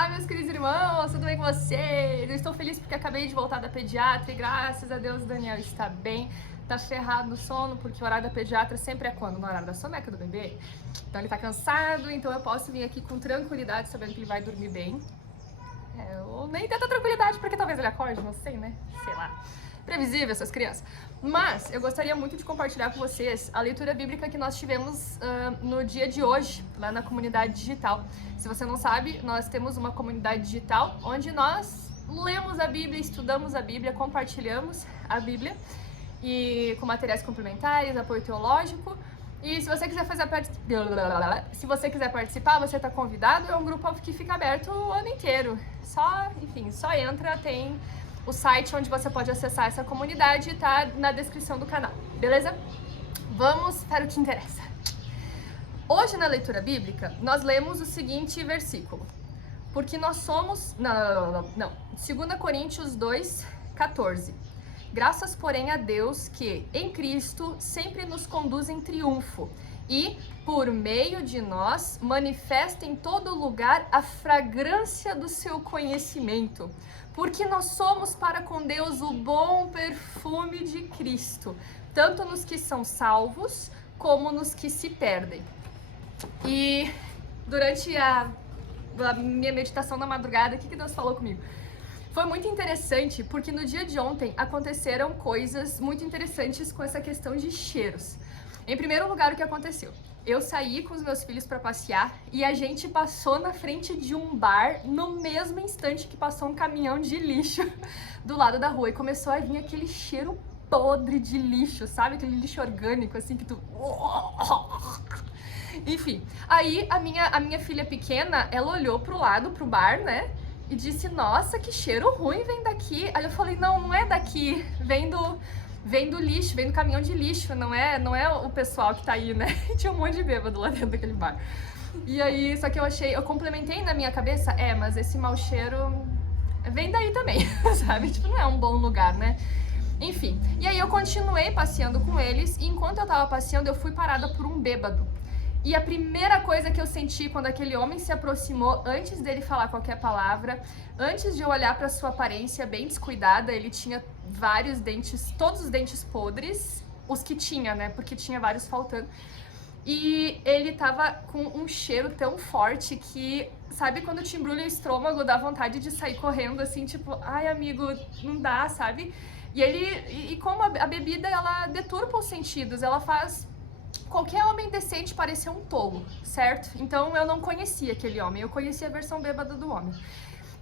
Olá, meus queridos irmãos, tudo bem com vocês? Eu estou feliz porque acabei de voltar da pediatra e graças a Deus o Daniel está bem. Tá ferrado no sono, porque o horário da pediatra sempre é quando? No horário da soneca do bebê. Então ele tá cansado, então eu posso vir aqui com tranquilidade, sabendo que ele vai dormir bem. Ou nem tanta tranquilidade, porque talvez ele acorde, não sei, né? Sei lá. Previsível essas crianças. Mas eu gostaria muito de compartilhar com vocês a leitura bíblica que nós tivemos no dia de hoje, lá na comunidade digital. Se você não sabe, nós temos uma comunidade digital onde nós lemos a Bíblia, estudamos a Bíblia, compartilhamos a Bíblia e com materiais complementares, apoio teológico. E se você quiser participar, você está convidado. É um grupo que fica aberto o ano inteiro. Só entra, tem o site onde você pode acessar essa comunidade, tá na descrição do canal, beleza? Vamos para o que interessa. Hoje na leitura bíblica, nós lemos o seguinte versículo. Porque nós somos... Não. 2 Coríntios 2, 14. Graças, porém, a Deus que, em Cristo, sempre nos conduz em triunfo e, por meio de nós, manifesta em todo lugar a fragrância do seu conhecimento. Porque nós somos para com Deus o bom perfume de Cristo, tanto nos que são salvos, como nos que se perdem. E durante a minha meditação na madrugada, o que Deus falou comigo? Foi muito interessante, porque no dia de ontem aconteceram coisas muito interessantes com essa questão de cheiros. Em primeiro lugar, o que aconteceu? Eu saí com os meus filhos para passear e a gente passou na frente de um bar no mesmo instante que passou um caminhão de lixo do lado da rua e começou a vir aquele cheiro podre de lixo, sabe? Aquele lixo orgânico, assim, que tu... Enfim, aí a minha filha pequena, ela olhou pro lado, pro bar, né? E disse, nossa, que cheiro ruim vem daqui. Aí eu falei, não é daqui, vem do lixo, vem do caminhão de lixo, não é o pessoal que tá aí, né? E tinha um monte de bêbado lá dentro daquele bar. E aí, só que eu complementei na minha cabeça, mas esse mau cheiro vem daí também, sabe? Tipo, não é um bom lugar, né? Enfim, e aí eu continuei passeando com eles, e enquanto eu tava passeando, eu fui parada por um bêbado. E a primeira coisa que eu senti quando aquele homem se aproximou, antes dele falar qualquer palavra, antes de eu olhar para sua aparência bem descuidada, ele tinha vários dentes, todos os dentes podres, os que tinha, né, porque tinha vários faltando. E ele tava com um cheiro tão forte que, sabe quando te embrulha o estômago, dá vontade de sair correndo, assim, tipo, ai amigo, não dá, sabe? E como a bebida, ela deturpa os sentidos, ela faz... qualquer homem decente parecia um tolo, certo? Então eu não conhecia aquele homem, eu conhecia a versão bêbada do homem.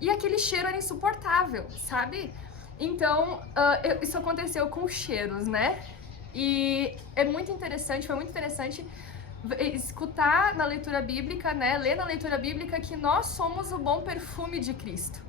E aquele cheiro era insuportável, sabe? Então isso aconteceu com cheiros, né? E foi muito interessante escutar na leitura bíblica, né? Ler na leitura bíblica que nós somos o bom perfume de Cristo.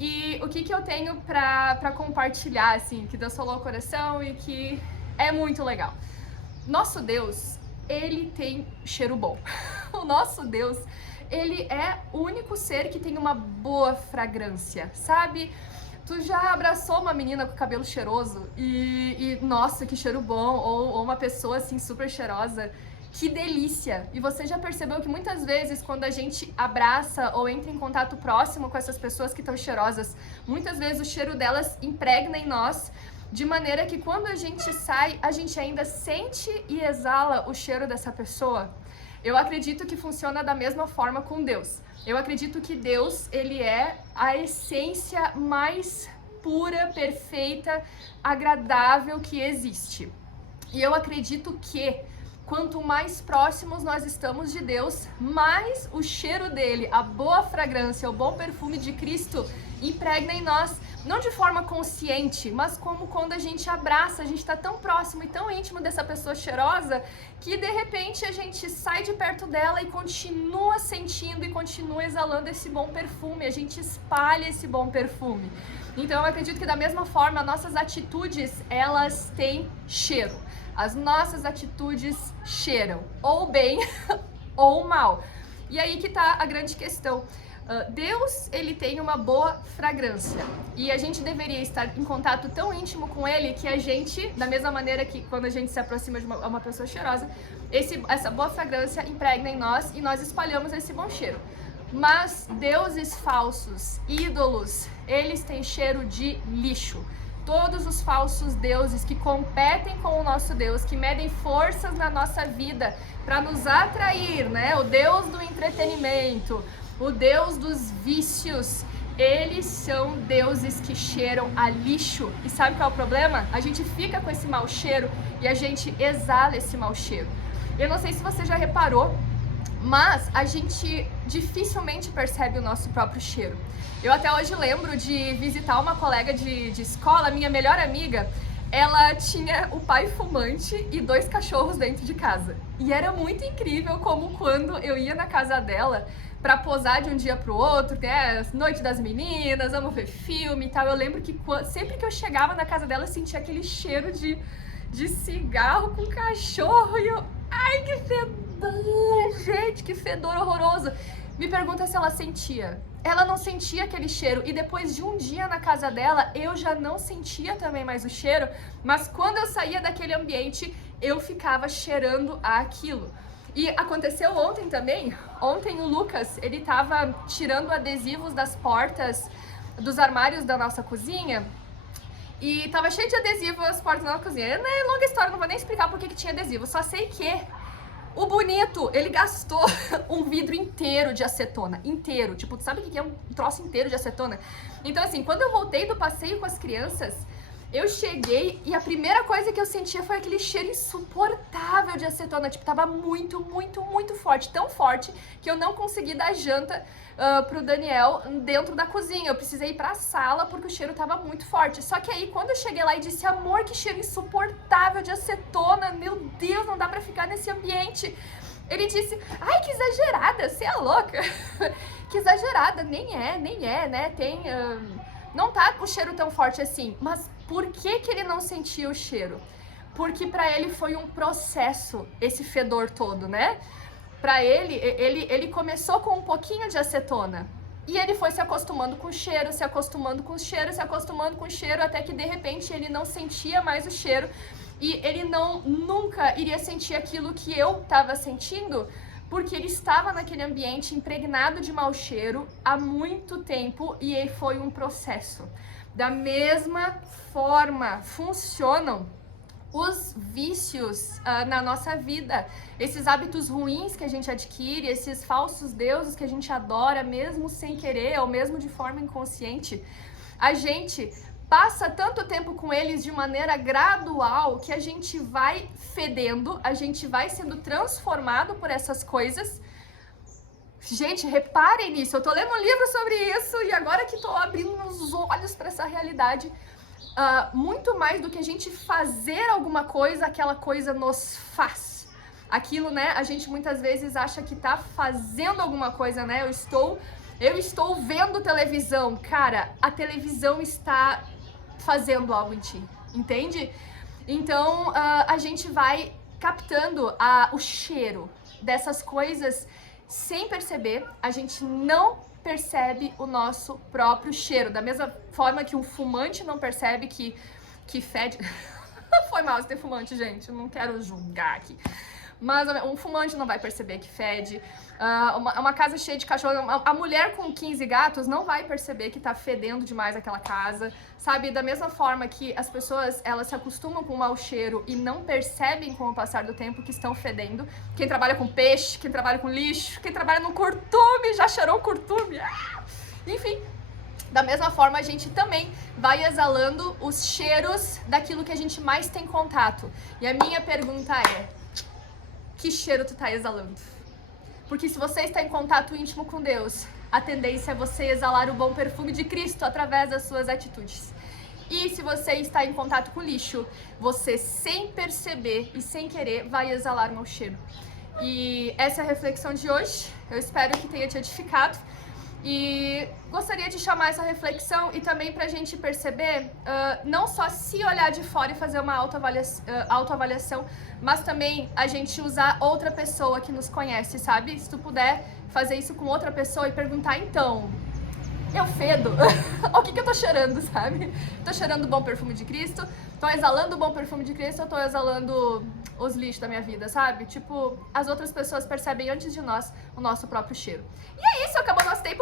E o que eu tenho pra compartilhar, assim, que Deus falou ao coração e que é muito legal. Nosso Deus, ele tem cheiro bom. O nosso Deus, ele é o único ser que tem uma boa fragrância, sabe? Tu já abraçou uma menina com cabelo cheiroso e nossa, que cheiro bom, ou uma pessoa assim super cheirosa, que delícia! E você já percebeu que muitas vezes quando a gente abraça ou entra em contato próximo com essas pessoas que estão cheirosas, muitas vezes o cheiro delas impregna em nós, de maneira que quando a gente sai, a gente ainda sente e exala o cheiro dessa pessoa. Eu acredito que funciona da mesma forma com Deus. Eu acredito que Deus, ele é a essência mais pura, perfeita, agradável que existe. E eu acredito que quanto mais próximos nós estamos de Deus, mais o cheiro dele, a boa fragrância, o bom perfume de Cristo impregna em nós, não de forma consciente, mas como quando a gente abraça, a gente está tão próximo e tão íntimo dessa pessoa cheirosa que de repente a gente sai de perto dela e continua sentindo e continua exalando esse bom perfume, a gente espalha esse bom perfume. Então eu acredito que da mesma forma nossas atitudes, elas têm cheiro. As nossas atitudes cheiram, ou bem ou mal. E aí que tá a grande questão. Deus, ele tem uma boa fragrância e a gente deveria estar em contato tão íntimo com ele que a gente, da mesma maneira que quando a gente se aproxima de uma pessoa cheirosa, essa boa fragrância impregna em nós e nós espalhamos esse bom cheiro. Mas deuses falsos, ídolos, eles têm cheiro de lixo. Todos os falsos deuses que competem com o nosso Deus, que medem forças na nossa vida para nos atrair, né? O Deus do entretenimento, o Deus dos vícios, eles são deuses que cheiram a lixo. E sabe qual é o problema? A gente fica com esse mau cheiro e a gente exala esse mau cheiro. Eu não sei se você já reparou, mas a gente dificilmente percebe o nosso próprio cheiro. Eu até hoje lembro de visitar uma colega de escola, minha melhor amiga. Ela tinha o pai fumante e 2 cachorros dentro de casa. E era muito incrível como quando eu ia na casa dela pra posar de um dia pro outro, né, noite das meninas, vamos ver filme e tal. Eu lembro que sempre que eu chegava na casa dela, eu sentia aquele cheiro de cigarro com cachorro e eu... Ai, que fedor, gente, que fedor horroroso. Me pergunta se ela sentia. Ela não sentia aquele cheiro e depois de um dia na casa dela, eu já não sentia também mais o cheiro, mas quando eu saía daquele ambiente, eu ficava cheirando aquilo. E aconteceu ontem também. Ontem o Lucas, ele tava tirando adesivos das portas dos armários da nossa cozinha e tava cheio de adesivo as portas da nossa cozinha. É longa história, não vou nem explicar por que tinha adesivo, só sei que o bonito, ele gastou um vidro inteiro de acetona, inteiro. Tipo, sabe o que é um troço inteiro de acetona? Então assim, quando eu voltei do passeio com as crianças, eu cheguei e a primeira coisa que eu sentia foi aquele cheiro insuportável de acetona. Tipo, tava muito, muito, muito forte. Tão forte que eu não consegui dar janta pro Daniel dentro da cozinha. Eu precisei ir pra sala porque o cheiro tava muito forte. Só que aí, quando eu cheguei lá e disse, amor, que cheiro insuportável de acetona. Meu Deus, não dá pra ficar nesse ambiente. Ele disse, ai, que exagerada, você é louca. Que exagerada, nem é, né? Tem... não tá o cheiro tão forte assim, mas por que que ele não sentia o cheiro? Porque pra ele foi um processo, esse fedor todo, né? Pra ele começou com um pouquinho de acetona e ele foi se acostumando com o cheiro, se acostumando com o cheiro, se acostumando com o cheiro, até que de repente ele não sentia mais o cheiro e ele nunca iria sentir aquilo que eu tava sentindo, porque ele estava naquele ambiente impregnado de mau cheiro há muito tempo e foi um processo. Da mesma forma, funcionam os vícios na nossa vida, esses hábitos ruins que a gente adquire, esses falsos deuses que a gente adora, mesmo sem querer ou mesmo de forma inconsciente. A gente passa tanto tempo com eles de maneira gradual que a gente vai fedendo, a gente vai sendo transformado por essas coisas. Gente, reparem nisso, eu tô lendo um livro sobre isso e agora que tô abrindo os olhos para essa realidade, muito mais do que a gente fazer alguma coisa, aquela coisa nos faz. Aquilo, né, a gente muitas vezes acha que tá fazendo alguma coisa, né, eu estou vendo televisão, cara, a televisão está fazendo algo em ti, entende? Então, a gente vai captando o cheiro dessas coisas sem perceber, a gente não percebe o nosso próprio cheiro, da mesma forma que um fumante não percebe que fede... Foi mal se ter fumante, gente, eu não quero julgar aqui. Mas um fumante não vai perceber que fede, uma casa cheia de cachorro, a mulher com 15 gatos não vai perceber que tá fedendo demais aquela casa, sabe? Da mesma forma que as pessoas, elas se acostumam com o mau cheiro e não percebem com o passar do tempo que estão fedendo. Quem trabalha com peixe, quem trabalha com lixo, quem trabalha no curtume, já cheirou curtume? Enfim, da mesma forma a gente também vai exalando os cheiros daquilo que a gente mais tem contato. E a minha pergunta é, que cheiro tu tá exalando? Porque se você está em contato íntimo com Deus, a tendência é você exalar o bom perfume de Cristo através das suas atitudes. E se você está em contato com lixo, você sem perceber e sem querer vai exalar mau cheiro. E essa é a reflexão de hoje. Eu espero que tenha te edificado. E gostaria de chamar essa reflexão e também pra gente perceber, não só se olhar de fora e fazer uma autoavaliação, mas também a gente usar outra pessoa que nos conhece, sabe? Se tu puder fazer isso com outra pessoa e perguntar, então, eu fedo. O que eu tô cheirando, sabe? Tô cheirando o bom perfume de Cristo, tô exalando o bom perfume de Cristo, ou tô exalando os lixos da minha vida, sabe? Tipo, as outras pessoas percebem antes de nós o nosso próprio cheiro. E é isso, acabou nosso tempo.